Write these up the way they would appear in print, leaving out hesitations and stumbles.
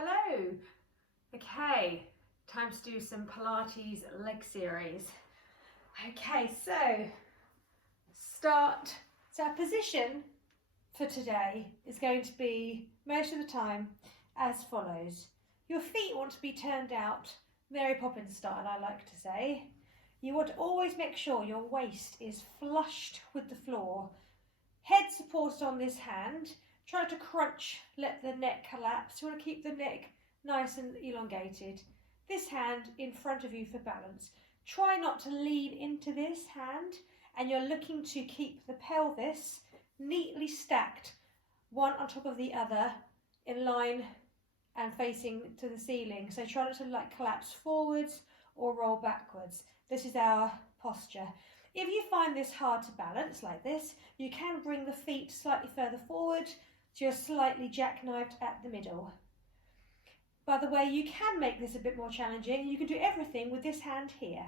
Hello. Okay, time to do some Pilates leg series. Okay, so our position for today is going to be most of the time as follows. Your feet want to be turned out Mary Poppins style, I like to say. You want to always make sure your waist is flushed with the floor. Head supported on this hand. Try to crunch, let the neck collapse. You want to keep the neck nice and elongated. This hand in front of you for balance. Try not to lean into this hand, and you're looking to keep the pelvis neatly stacked, one on top of the other, in line and facing to the ceiling. So try not to collapse forwards or roll backwards. This is our posture. If you find this hard to balance like this, you can bring the feet slightly further forward so you're slightly jackknifed at the middle. By the way, you can make this a bit more challenging. You can do everything with this hand here.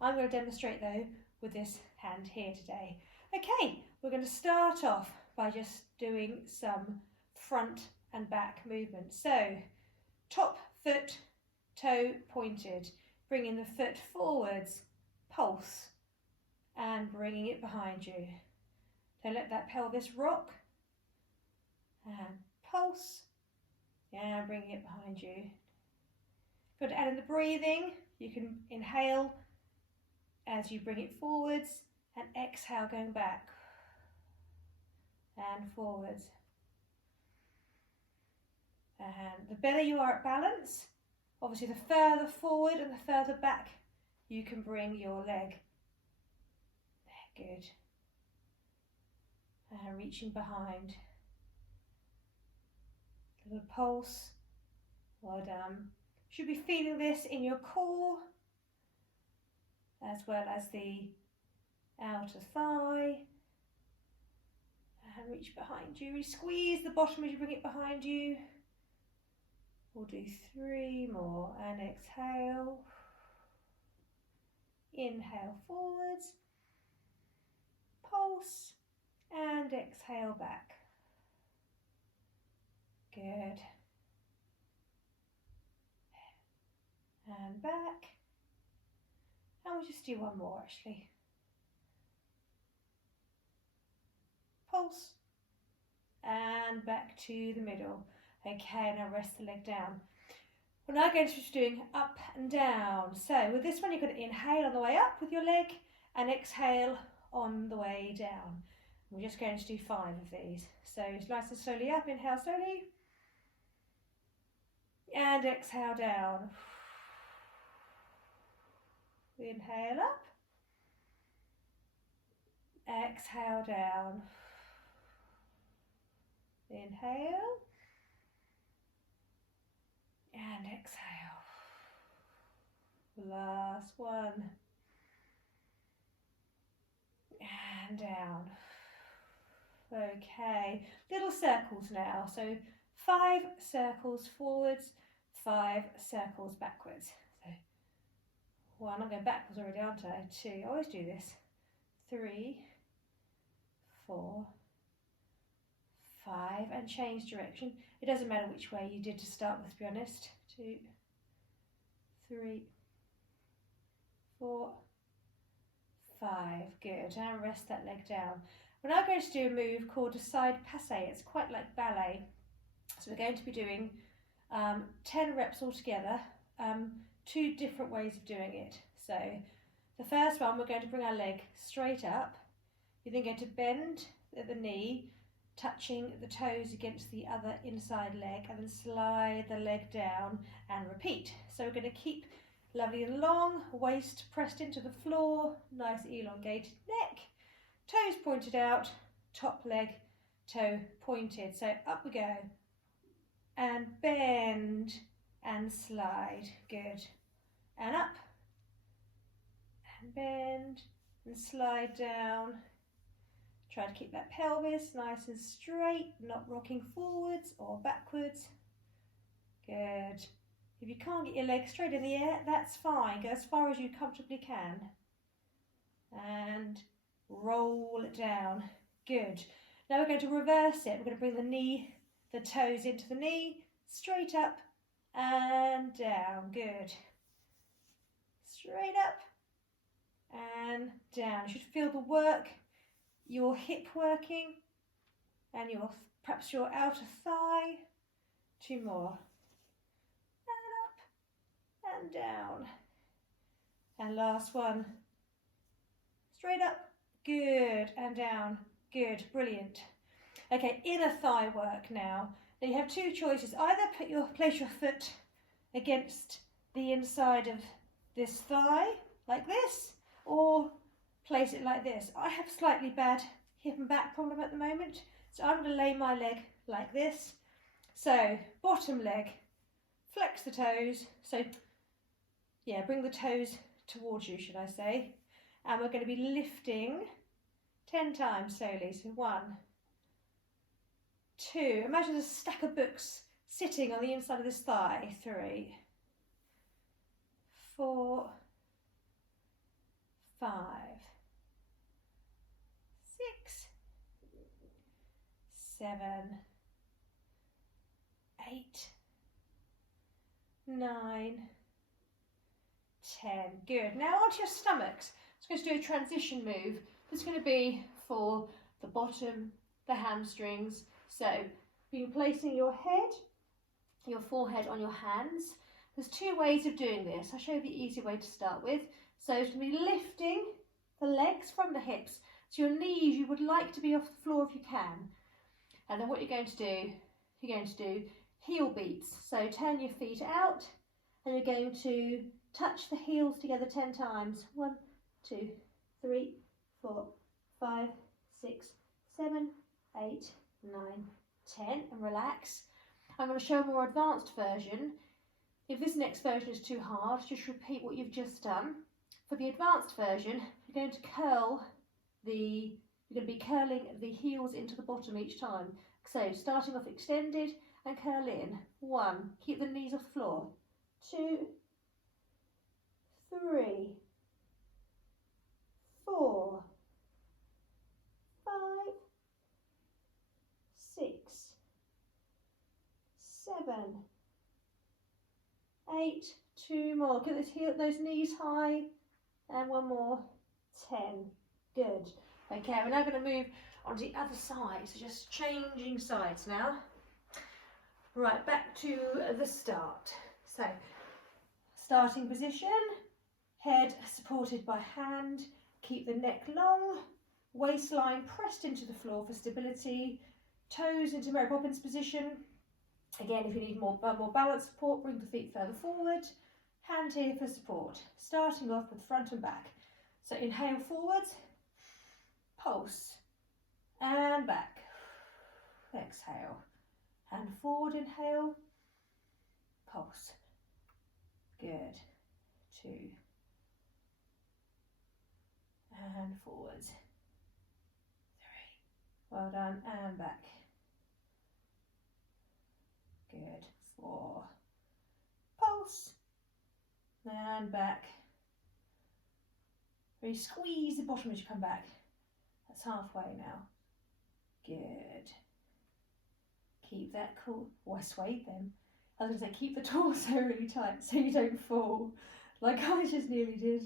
I'm going to demonstrate though with this hand here today. Okay, we're going to start off by just doing some front and back movement. So, top foot, toe pointed, bringing the foot forwards, pulse, and bringing it behind you. Don't let that pelvis rock, and pulse, and bringing it behind you. Good, add in the breathing. You can inhale as you bring it forwards, and exhale going back and forwards. And the better you are at balance, obviously the further forward and the further back you can bring your leg. Good. And reaching behind. Little pulse. Well done. Should be feeling this in your core as well as the outer thigh. And reach behind you. Squeeze the bottom as you bring it behind you. We'll do 3 more and exhale. Inhale forwards. Pulse and exhale back. Good. And back. And we'll just do one more actually. Pulse and back to the middle. Okay, now rest the leg down. We're now going to be doing up and down. So with this one, you're going to inhale on the way up with your leg and exhale on the way down. We're just going to do 5 of these. So nice and slowly up, inhale slowly. And exhale down. Inhale up. Exhale down. Inhale. And exhale. Last one. And down. Okay, little circles now. So 5 circles forwards, 5 circles backwards. So 1, I'm going backwards already, aren't I? 2, I always do this. 3, 4, 5, and change direction. It doesn't matter which way you did to start with, to be honest. 2, 3, 4, 5. Good. And rest that leg down. We're now going to do a move called a side passe. It's quite like ballet. So we're going to be doing 10 reps altogether, 2 different ways of doing it. So the first one, we're going to bring our leg straight up. You're then going to bend at the knee, touching the toes against the other inside leg, and then slide the leg down and repeat. So we're going to keep lovely long waist pressed into the floor, nice elongated neck, toes pointed out, top leg, toe pointed. So up we go. And bend and slide. Good. And up. And bend and slide down. Try to keep that pelvis nice and straight, not rocking forwards or backwards. Good. If you can't get your legs straight in the air, that's fine. Go as far as you comfortably can. And roll it down. Good. Now we're going to reverse it. We're going to bring the toes into the knee, straight up and down. Good. Straight up and down. You should feel the work, your hip working, and perhaps your outer thigh. 2 more. And up and down. And last one. Straight up. Good. And down. Good. Brilliant. Okay, inner thigh work now. Now you have 2 choices. Either place your foot against the inside of this thigh, like this, or place it like this. I have slightly bad hip and back problem at the moment, so I'm going to lay my leg like this. So, bottom leg, flex the toes. So, yeah, bring the toes towards you, should I say. And we're going to be lifting 10 times slowly. So 1, 2. Imagine a stack of books sitting on the inside of this thigh. 3, 4, 5, 6, 7, 8, 9, 10. Good. Now onto your stomachs. I'm going to do a transition move. It's going to be for the bottom, the hamstrings. So you're placing your head, your forehead on your hands. There's 2 ways of doing this. I'll show you the easy way to start with. So it's going to be lifting the legs from the hips. So your knees, you would like to be off the floor if you can. And then what you're going to do heel beats. So turn your feet out and you're going to touch the heels together 10 times. 1, 2, 3, 4, 5, 6, 7, 8, 9, 10, and relax. I'm going to show a more advanced version. If this next version is too hard, just repeat what you've just done. For the advanced version, you're going to be curling the heels into the bottom each time. So starting off extended and curl in. 1, keep the knees off the floor. 2, 3, 4, 5, 6, 7, 8, 2 more. Get those knees high, and 1 more. 10. Good. Okay, we're now going to move on to the other side. So just changing sides now. Right, back to the start. So, starting position, head supported by hand. Keep the neck long, waistline pressed into the floor for stability. Toes into Mary Poppins position. Again, if you need more balance support, bring the feet further forward. Hand here for support. Starting off with front and back. So inhale forwards, pulse, and back. Exhale. Hand forward, inhale, pulse. Good. 2. And forwards. 3. Well done, and back. Good. 4. Pulse. And back. Really squeeze the bottom as you come back. That's halfway now. Good. Keep that cool. Oh, I swayed then. I was going to say keep the torso really tight so you don't fall, like I just nearly did.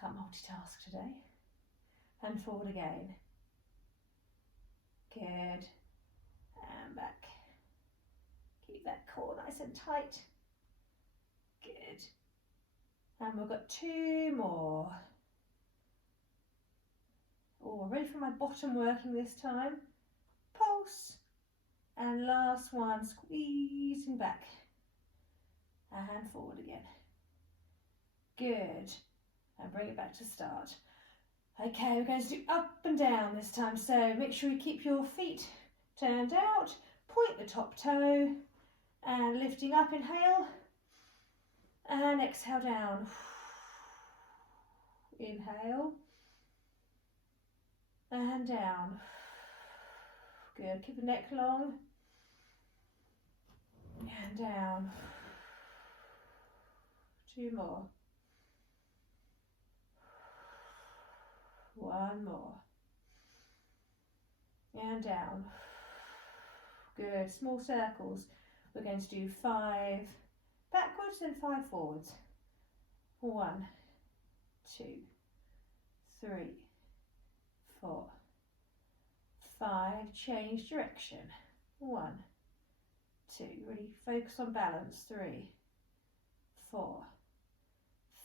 Can't multitask today. And forward again. Good. And back. Keep that core nice and tight. Good. And we've got 2 more. Oh, ready for my bottom working this time. Pulse. And last one, squeezing back. And forward again. Good. And bring it back to start. Okay, we're going to do up and down this time. So make sure you keep your feet turned out. Point the top toe. And lifting up, inhale. And exhale down. Inhale. And down. Good. Keep the neck long. And down. 2 more. 1 more. And down. Good. Small circles. We're going to do 5 backwards and 5 forwards. 1, 2, 3, 4, 5. Change direction. 1, 2. Really focus on balance. 3, 4,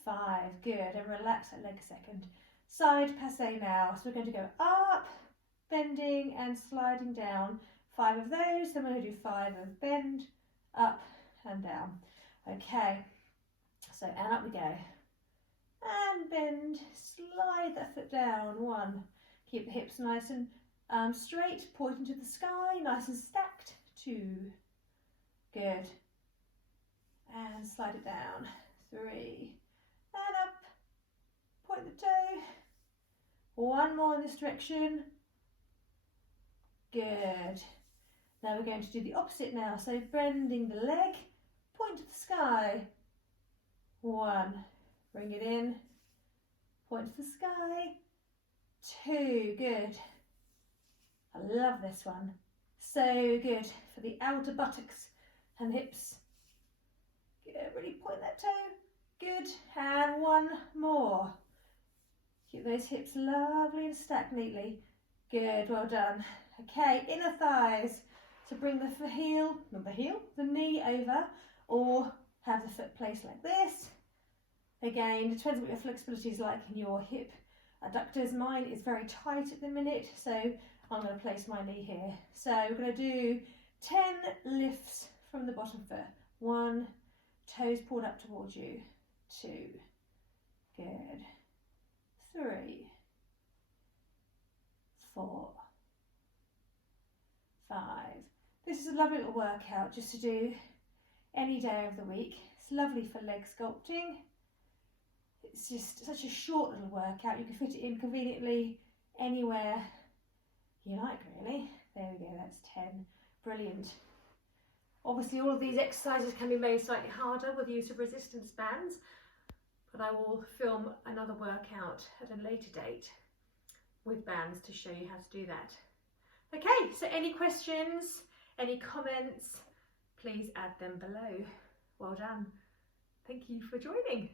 5. Good. And relax that leg a second. Side passe now. So we're going to go up, bending and sliding down. 5 of those. Then we're going to do 5 of bend, up and down. Okay. So, and up we go. And bend, slide that foot down. 1. Keep the hips nice and straight, pointing to the sky, nice and stacked. 2. Good. And slide it down. 3. And up. Point the toe. 1 more in this direction. Good. Now we're going to do the opposite now. So bending the leg, point to the sky. 1. Bring it in. Point to the sky. 2. Good. I love this one. So good for the outer buttocks and hips. Good. Really point that toe. Good. And 1 more. Keep those hips lovely and stacked neatly. Good. Well done. Okay. Inner thighs. So bring the heel, not the heel, the knee over, or have the foot placed like this. Again, it depends what your flexibility is like in your hip adductors. Mine is very tight at the minute, so I'm going to place my knee here. So we're going to do 10 lifts from the bottom foot. 1, toes pulled up towards you. 2, good. 3, 4, 5. This is a lovely little workout just to do any day of the week. It's lovely for leg sculpting. It's just such a short little workout. You can fit it in conveniently anywhere you like, really. There we go, that's 10. Brilliant. Obviously, all of these exercises can be made slightly harder with the use of resistance bands, but I will film another workout at a later date with bands to show you how to do that. Okay, so any questions, any comments, please add them below. Well done. Thank you for joining.